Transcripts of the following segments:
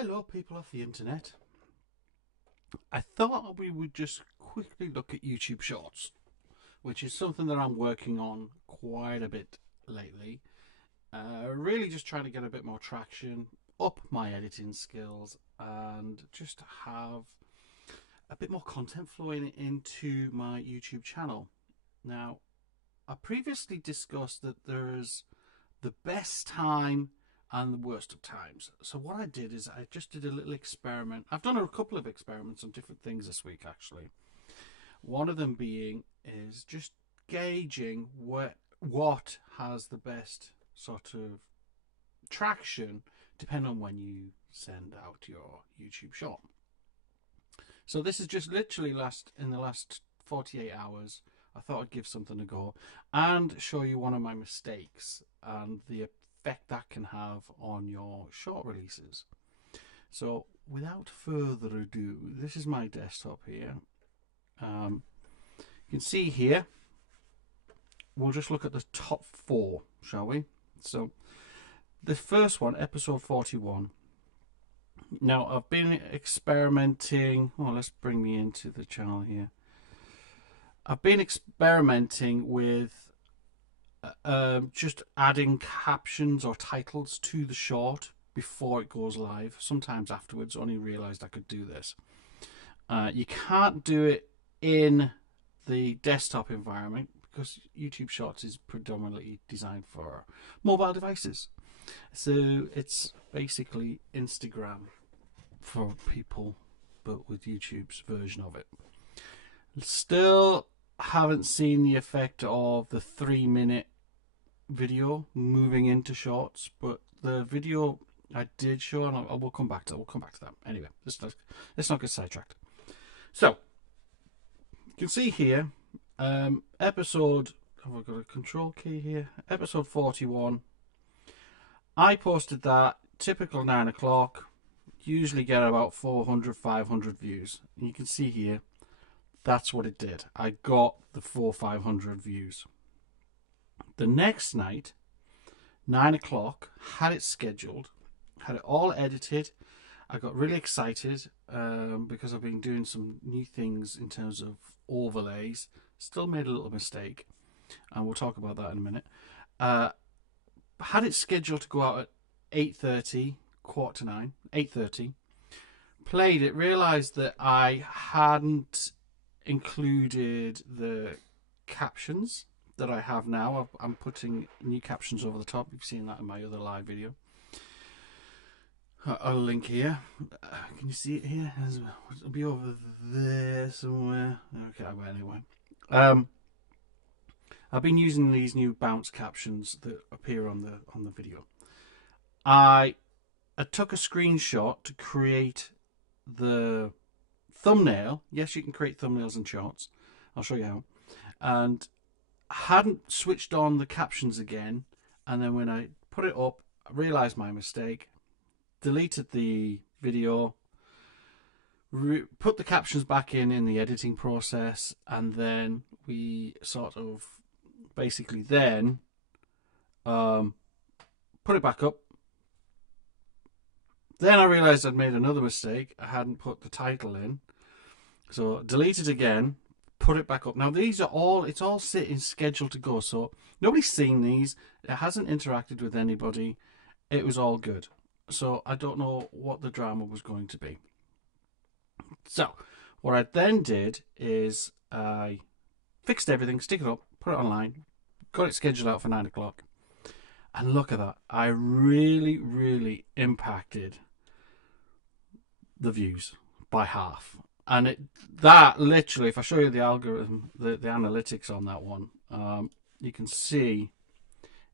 Hello, people of the internet. I thought we would just quickly look at YouTube Shorts, which is something that I'm working on quite a bit lately. Really just trying to get a bit more traction, up my editing skills, and just have a bit more content flowing into my YouTube channel. Now, I previously discussed that there's the best time and the worst of times. So what I did is I just did a little experiment. I've done a couple of experiments on different things this week, actually. One of them being is just gauging what has the best sort of traction depending on when you send out your YouTube short. So this is just literally in the last 48 hours. I thought I'd give something a go and show you one of my mistakes and the effect that can have on your short releases. So without further ado, this is my desktop here. You can see here, we'll just look at the top 4, shall we? So the first one, episode 41. Now I've been experimenting. Oh, let's bring me into the channel here. I've been experimenting with just adding captions or titles to the short before it goes live. Sometimes afterwards, only realised I could do this. You can't do it in the desktop environment because YouTube Shorts is predominantly designed for mobile devices. So it's basically Instagram for people, but with YouTube's version of it. Still haven't seen the effect of the 3-minute video moving into shorts, but the video I did show, and I will come back to that. We'll come back to that. Anyway, let's not get sidetracked. So you can see here, episode. Have I got a control key here? Episode 41. I posted that typical 9 o'clock. Usually get about 400, 500 views. And you can see here, that's what it did. I got the 500 views. The next night, 9 o'clock, had it scheduled, had it all edited. I got really excited because I've been doing some new things in terms of overlays. Still made a little mistake, and we'll talk about that in a minute. Had it scheduled to go out at 8:30, 8:45, 8:30. Played it, realised that I hadn't included the captions that I have now. I'm putting new captions over the top. You've seen that in my other live video. I'll link here. Can you see it here? It'll be over there somewhere. Okay, well, anyway. I've been using these new bounce captions that appear on the video. I took a screenshot to create the thumbnail. Yes, you can create thumbnails and shorts. I'll show you how. And hadn't switched on the captions again, and then when I put it up, I realised my mistake, deleted the video, put the captions back in the editing process, and then we sort of basically then put it back up. Then I realised I'd made another mistake. I hadn't put the title in, so delete it again, put it back up. Now these are all, it's all sitting scheduled to go, so nobody's seen these. It hasn't interacted with anybody. It was all good. So I don't know what the drama was going to be. So what I then did is I fixed everything, stick it up, put it online, got it scheduled out for 9 o'clock. And look at that. I really impacted the views by half. And that literally, if I show you the algorithm, the analytics on that one, you can see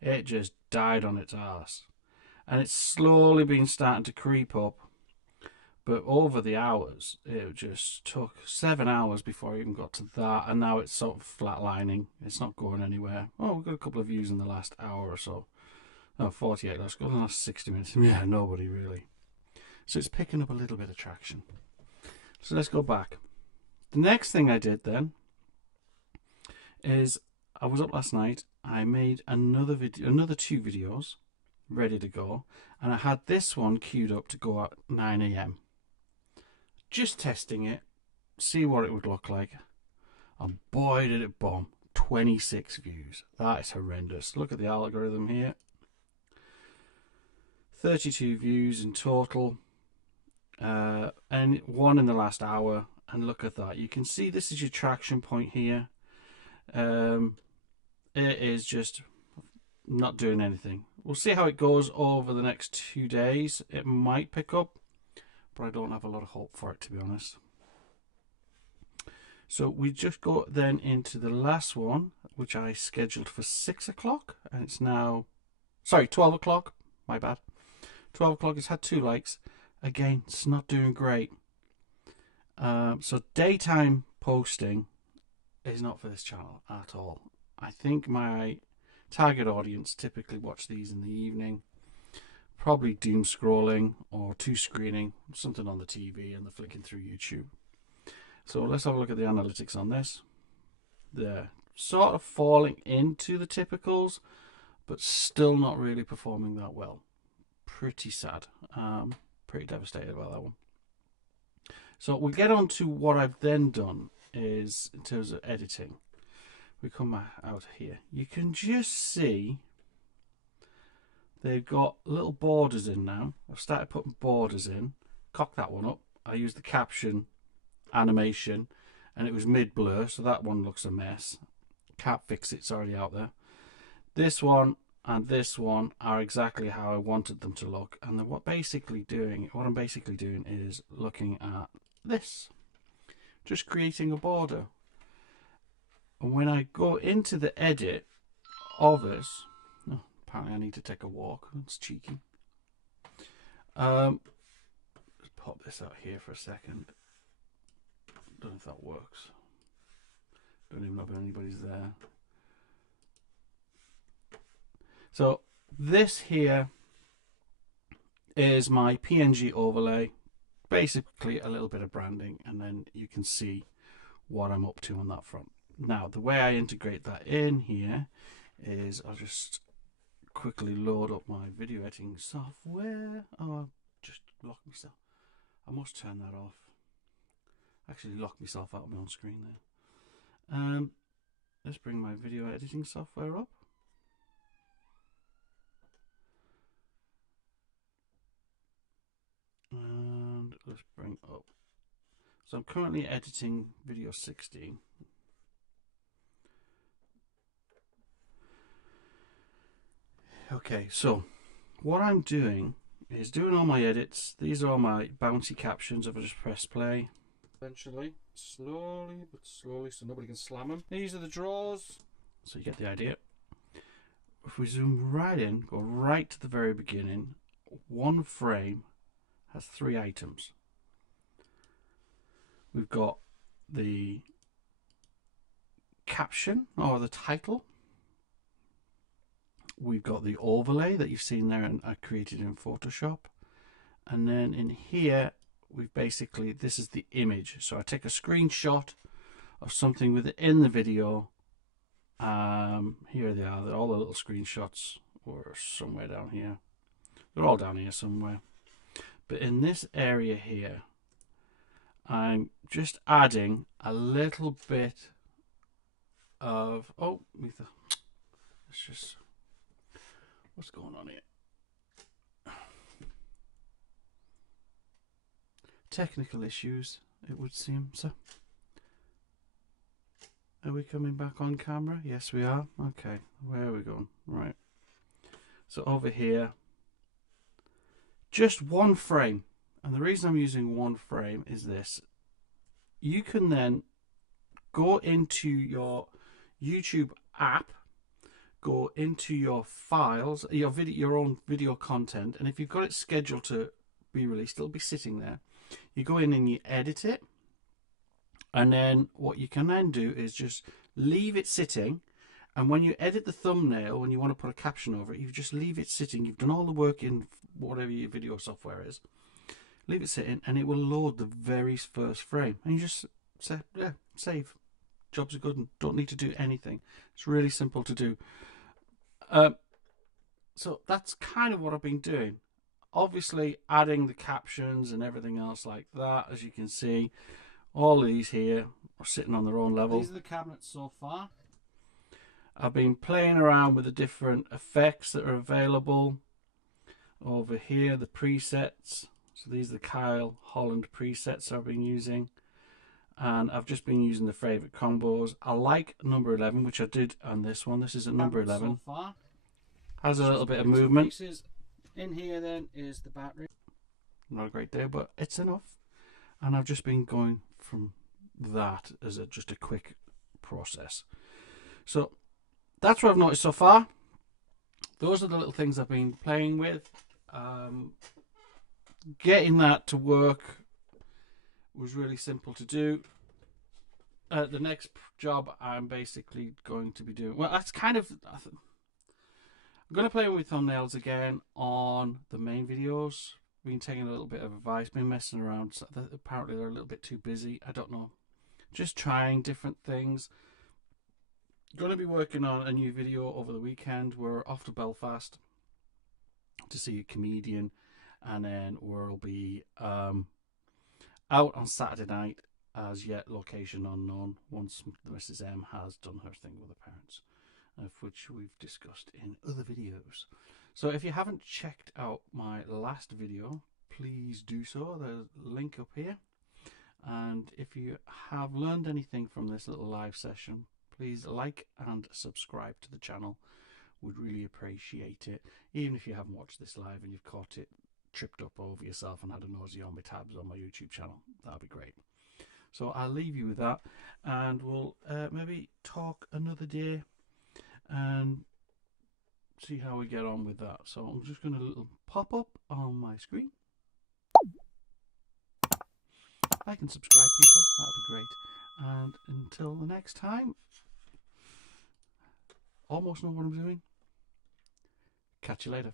it just died on its ass. And it's slowly been starting to creep up. But over the hours, it just took 7 hours before I even got to that. And now it's sort of flatlining. It's not going anywhere. Oh, we've got a couple of views in the last hour or so. Oh, 48, let's go in the last 60 minutes. Yeah, nobody really. So it's picking up a little bit of traction. So let's go back. The next thing I did then is I was up last night. I made another 2 videos. ready to go, and I had this one queued up to go at 9 a.m. Just testing it, see what it would look like, and boy did it bomb. 26 views. That is horrendous. Look at the algorithm here. 32 views in total, and one in the last hour. And look at that. You can see this is your traction point here. It is just not doing anything. We'll see how it goes over the next 2 days. It might pick up, but I don't have a lot of hope for it, to be honest. So we just go then into the last one, which I scheduled for 6 o'clock, and it's now, sorry, 12 o'clock. My bad. 12 o'clock. It's had 2 likes. Again, it's not doing great. So daytime posting is not for this channel at all. I think my target audience typically watch these in the evening, probably doom scrolling or 2-screening, something on the TV, and they're flicking through YouTube. So let's have a look at the analytics on this. They're sort of falling into the typicals, but still not really performing that well. Pretty sad. Pretty devastated about that one. So we'll get on to what I've then done is in terms of editing. We come out here. You can just see they've got little borders in now. I've started putting borders in. Cock that one up. I used the caption animation and it was mid blur, so that one looks a mess. Can't fix it, it's already out there. This one and this one are exactly how I wanted them to look, and then what I'm basically doing is looking at this, just creating a border. And when I go into the edit of it, oh, apparently I need to take a walk. That's cheeky. Let's pop this out here for a second. Don't know if that works. Don't even know if anybody's there. So this here is my PNG overlay. Basically a little bit of branding, and then you can see what I'm up to on that front. Now the way I integrate that in here is I'll just quickly load up my video editing software. Oh, I'll just lock myself. I must turn that off. Actually lock myself out of my own screen there. Let's bring my video editing software up. And let's bring up. So I'm currently editing video 16. Okay, so what I'm doing is doing all my edits. These are all my bouncy captions. If I just press play. Eventually, slowly but slowly, so nobody can slam them. These are the draws. So you get the idea. If we zoom right in, go right to the very beginning, one frame has 3 items. We've got the caption or the title. We've got the overlay that you've seen there and I created in Photoshop. And then in here, we've basically, this is the image. So I take a screenshot of something within the video. Here they are. All the little screenshots were somewhere down here. They're all down here somewhere. But in this area here, I'm just adding a little bit of, oh, let's just, what's going on here? Technical issues, it would seem. So, are we coming back on camera? Yes, we are. Okay, where are we going? Right. So over here, just one frame. And the reason I'm using one frame is this. You can then go into your YouTube app, go into your files, your own video content, and if you've got it scheduled to be released, it'll be sitting there. You go in and you edit it, and then what you can then do is just leave it sitting, and when you edit the thumbnail, when you want to put a caption over it, you just leave it sitting. You've done all the work in whatever your video software is. Leave it sitting and it will load the very first frame, and you just say, yeah, save. Jobs are good and don't need to do anything. It's really simple to do. So that's kind of what I've been doing. Obviously adding the captions and everything else like that. As you can see, all of these here are sitting on their own level. These are the cabinets so far. I've been playing around with the different effects that are available. Over here, the presets. So these are the Kyle Holland presets I've been using. And I've just been using the favorite combos. I like number 11, which I did on this one. This is at number 11. So far. Has a little bit of movement. In here then is the battery. Not a great deal, but it's enough. And I've just been going from that as just a quick process. So that's what I've noticed so far. Those are the little things I've been playing with. Getting that to work was really simple to do. The next job I'm basically going to be doing, well, that's kind of, I'm going to play with thumbnails again on the main videos. Been taking a little bit of advice, been messing around. Apparently they're a little bit too busy. I don't know. Just trying different things. Going to be working on a new video over the weekend. We're off to Belfast to see a comedian, and then we'll be out on Saturday night, as yet location unknown, once Mrs. M has done her thing with her parents, of which we've discussed in other videos. So if you haven't checked out my last video, please do so. There's a link up here. And if you have learned anything from this little live session, please like and subscribe to the channel. Would really appreciate it. Even if you haven't watched this live and you've caught it, tripped up over yourself and had a nosy on my tabs on my YouTube channel, that'd be great. So I'll leave you with that, and we'll maybe talk another day and see how we get on with that. So I'm just going to little pop up on my screen. Like and subscribe, people, that'd be great. And until the next time, almost know what I'm doing. Catch you later.